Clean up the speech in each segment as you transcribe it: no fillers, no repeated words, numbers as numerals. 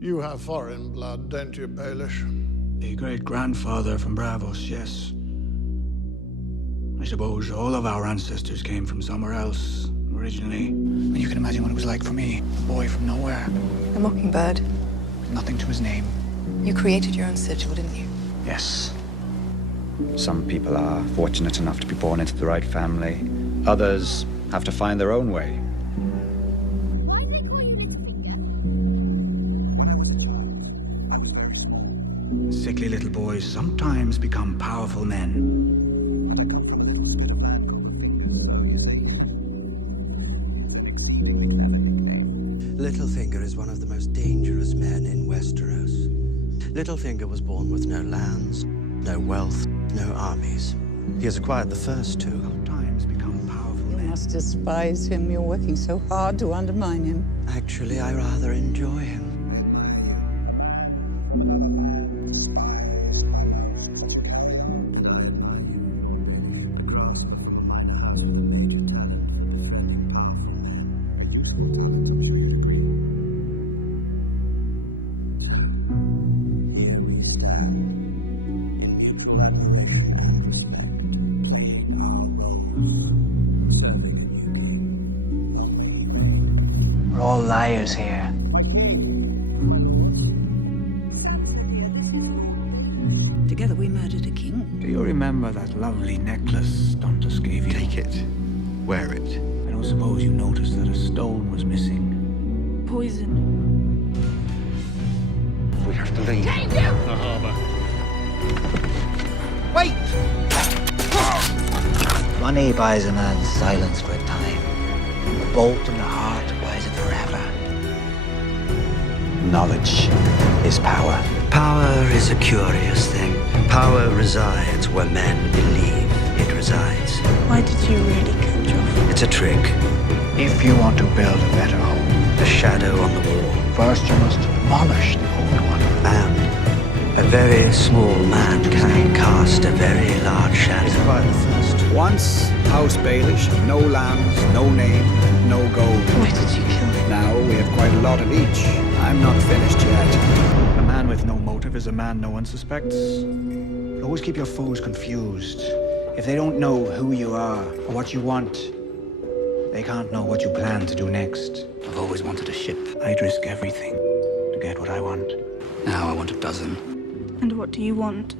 You have foreign blood, don't you, Baelish? A great-grandfather from Bravos, yes. I suppose all of our ancestors came from somewhere else, originally. And you can imagine what it was like for me, a boy from nowhere. A mockingbird. With nothing to his name. You created your own sigil, didn't you? Yes. Some people are fortunate enough to be born into the right family. Others have to find their own way. Why do they call you Littlefinger? When I was a child, I was very small. Sickly little boys sometimes become powerful men. And I come from a little spit of land called the Fingers, so you see, it's an exceedingly clever nickname. Littlefinger is one of the most dangerous men in Westeros. Littlefinger was born with no lands, no wealth, no armies. He has acquired the first two. Sometimes become powerful men. You must despise him. You're working so hard to undermine him. Actually, I rather enjoy him. I admire you. A man from another land, despised by most, but you carry on. And I admire you, Lord Baelish, a grasper from a minor house with a major talent for befriending powerful men. A useful talent, I'm sure you'd agree. So, here we stand, in mutual admiration and respect, Playing our roles. serving a new king. Long may he reign. We're all liars here. My king! My lords, Sansa, dear, this is Lord Baelish. Together we murdered a king. Do you remember that lovely necklace Dantas gave you? Take it. Wear it. I don't suppose you noticed that a stone was missing. Poison. We have to leave. Money buys a man's silence for a time. The bolt in the heart buys it forever. Knowledge is power. power is a curious thing. Power resides where men believe it resides. Why did you really kill Joffrey? It's a trick, If you want to build a better home, a shadow on the wall. first you must demolish the old one. And a very small man can cast a very large shadow. Once, House Baelish, no lands, no name, no gold. Why did you kill him? Now we have quite a lot of each. I'm not finished yet. A man with no motive is a man no one suspects. Always keep your foes confused. If they don't know who you are or what you want, they can't know what you plan to do next. I've always wanted a ship. I'd risk everything to get what I want. Now I want a dozen. And what do you want?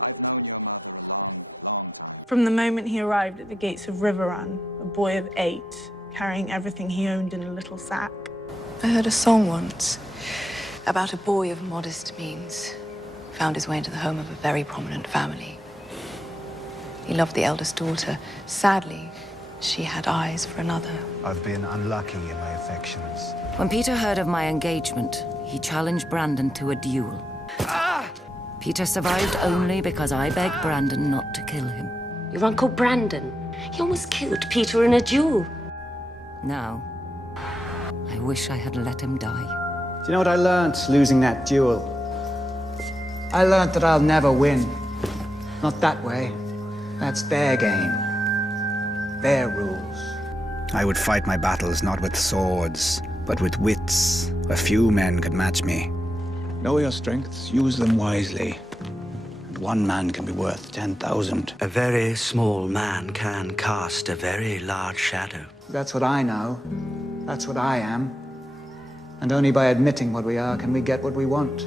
I've known your mother a long, long time. From the moment he arrived at the gates of Riverrun, a boy of 8, carrying everything he owned in a little sack. I heard a song once about a boy of modest means. Found his way into the home of a very prominent family. He loved the eldest daughter. Sadly, she had eyes for another. I've been unlucky in my affections. When Petyr heard of my engagement, he challenged Brandon to a duel. Petyr survived only because I begged Brandon not to kill him. Your Uncle Brandon. He almost killed Petyr in a duel. Now, I wish I had let him die. Do you know what I learnt losing that duel? I learnt that I'll never win. Not that way. That's their game. Their rules. I would fight my battles not with swords, but with wits. A few men could match me. Know your strengths, use them wisely. And one man can be worth 10,000. A very small man can cast a very large shadow. That's what I know. That's what I am. And only by admitting what we are can we get what we want.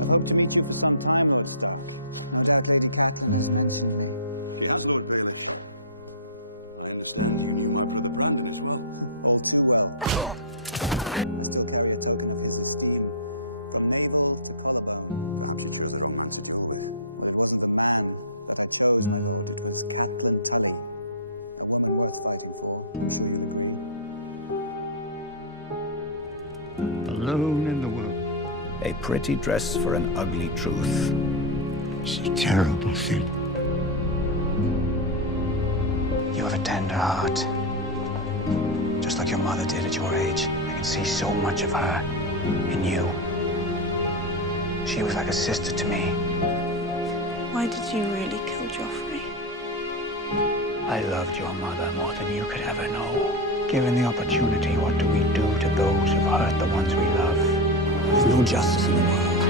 I've hoped to meet you for some time, Lord Stark. No doubt Lady Catelyn has mentioned me. She has, Lord Baelish. I understand you knew my brother Brandon as well. All too well. I still carry a token of his esteem, from navel to collarbone. Perhaps you chose the wrong man to duel with. Well, it wasn't the man that I chose, my lord. It was Catelyn Tully. A woman worth fighting for, I'm sure you'll agree. Alone in the world. A pretty dress for an ugly truth. It's a terrible thing. You have a tender heart. Just like your mother did at your age. I can see so much of her in you. She was like a sister to me. Why did you really kill Joffrey? Given the opportunity, what do we do to those who hurt the ones we love? There's no justice in the world.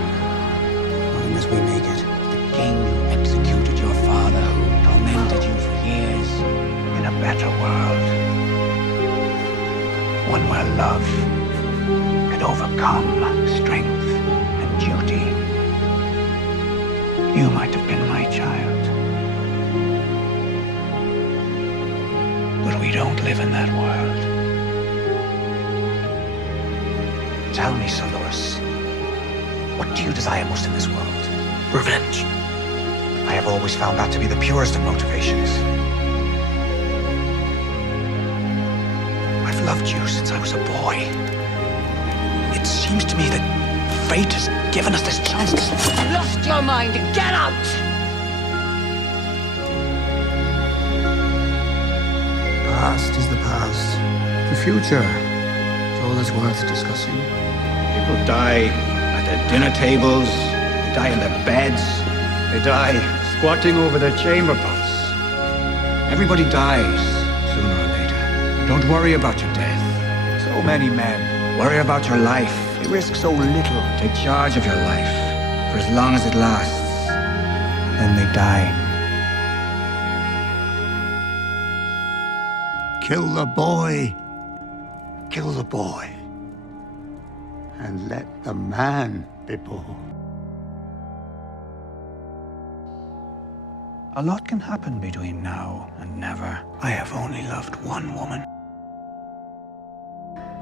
Not unless we make it. The king executed your father, who tormented you for years, in a better world. One where love can overcome strength and duty. You might have been my child. But we don't live in that world. Tell me, Sir Lewis, what do you desire most in this world? Revenge. I have always found that to be the purest of motivations. I've loved you since I was a boy. It seems to me that fate has given us this chance. You've lost your mind. Get out! The past is the past. The future is all that's worth discussing. People die at their dinner tables, they die in their beds, they die squatting over their chamber pots. Everybody dies sooner or later. Don't worry about your death. So many men worry about your life. They risk so little. Take charge of your life for as long as it lasts. Then they die. Kill the boy. Kill the boy. And let the man be born. A lot can happen between now and never. I have only loved one woman.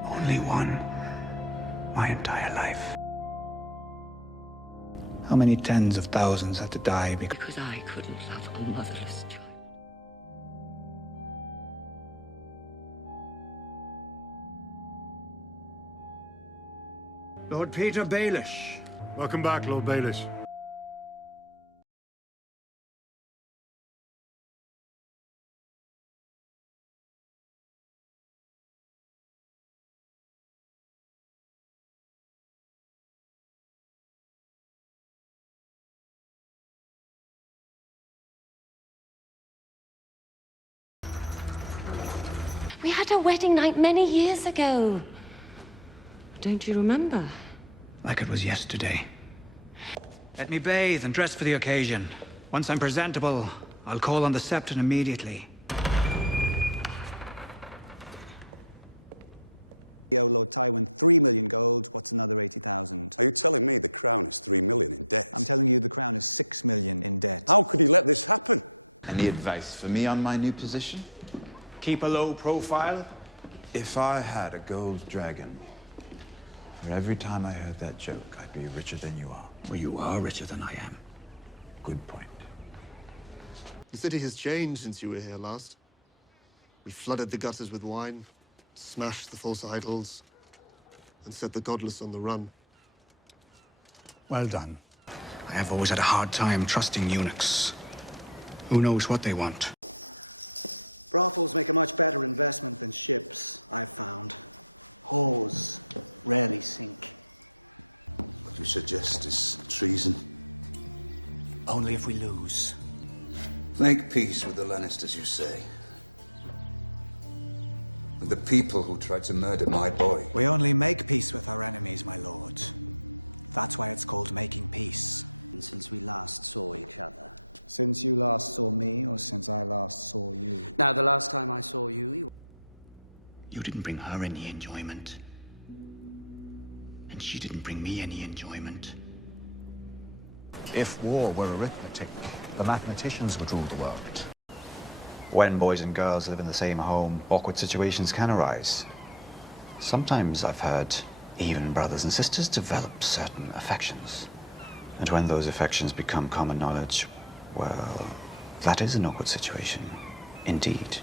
Only one. My entire life. How many tens of thousands had to die Because I couldn't love a motherless child. Lord Petyr Baelish. Welcome back, Lord Baelish. We had a wedding night many years ago. Don't you remember? Like it was yesterday. Let me bathe and dress for the occasion. Once I'm presentable, I'll call on the Septon immediately. You owe Lord Tywin 3 million gold. What's another 80,000? Are you telling me the crown is 3 million in debt? I'm telling you the crown is 6 million in debt. How could he let this happen? Any advice for me on my new position? Keep a low profile. If I had a gold dragon, for every time I heard that joke, I'd be richer than you are. Well, you are richer than I am. Good point. The city has changed since you were here last. We flooded the gutters with wine, smashed the false idols, and set the godless on the run. Well done. I have always had a hard time trusting eunuchs. Who knows what they want? Brothels make a much better investment than ships, I've found. Whores rarely sink. What you suggest is treason. Only if we lose. Make peace with the Lannisters, you say. With the people who tried to murder my boy. We only make peace with our enemies, my lord. That's why it's called making peace. And since we last saw each other. Since you last saw me, or since I last saw you? Now, the last time I saw you... You didn't bring her any enjoyment. And she didn't bring me any enjoyment. If war were arithmetic, the mathematicians would rule the world. When boys and girls live in the same home, awkward situations can arise. Sometimes I've heard even brothers and sisters develop certain affections. And when those affections become common knowledge, well, that is an awkward situation, indeed.